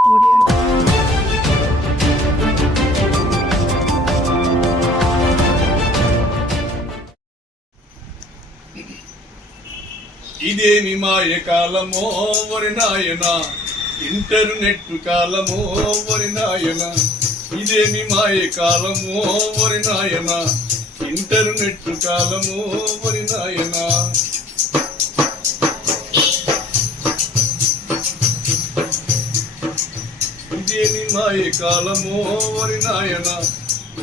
ఇదేమి మాయ కాలమో వరి నాయన, ఇంటర్నెట్ కాలమో వరి నాయన. ఇదేమి మాయ కాలమో వరి నాయన, ఇంటర్నెట్ కాలమో వరి నాయన. ఇదేమి మాయ కాలమో వరి నాయన,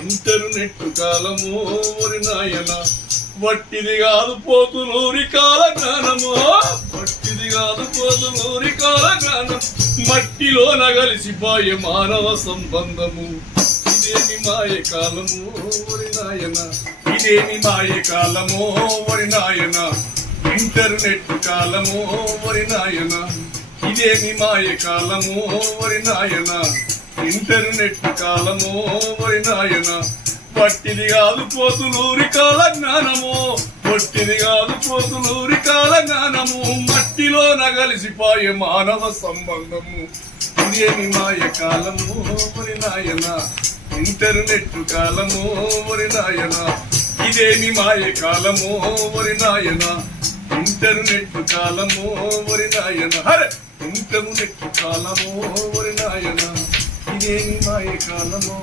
ఇంటర్నెట్ కాలమో వరి నాయన. వట్టిది కాదు పోతులూరి కాల జ్ఞానము, వట్టిది కాదు పోతులూరి కాల జ్ఞానం. మట్టిలో నగలిసిపోయే మానవ సంబంధము. ఇదేమి మాయ కాలము వరి నాయన, ఇదేమి మాయ కాలమో వరి నాయన, ఇంటర్నెట్ కాలమో వరి నాయన. ఇదేమి మాయ కాలమో వరి నాయన, ఇంటర్నెట్ కాలమో వరి నాయన. పట్టిది కాదు పోతులూరి కాల జ్ఞానము, పొట్టిది కాదు పోతులూరి కాల జ్ఞానము. మట్టిలో నగలిసిపోయే మానవ సంబంధము. ఇదేమి మాయ కాలము వరి నాయన, ఇంటర్నెట్ కాలము వరి నాయన. ఇదేమి మాయ కాలము వరి నాయన, ఇంటర్నెట్ కాలము వరి నాయన. హరే ఇంటర్నెట్ కాలము వరి నాయన. ఇదేమి మాయ కాలము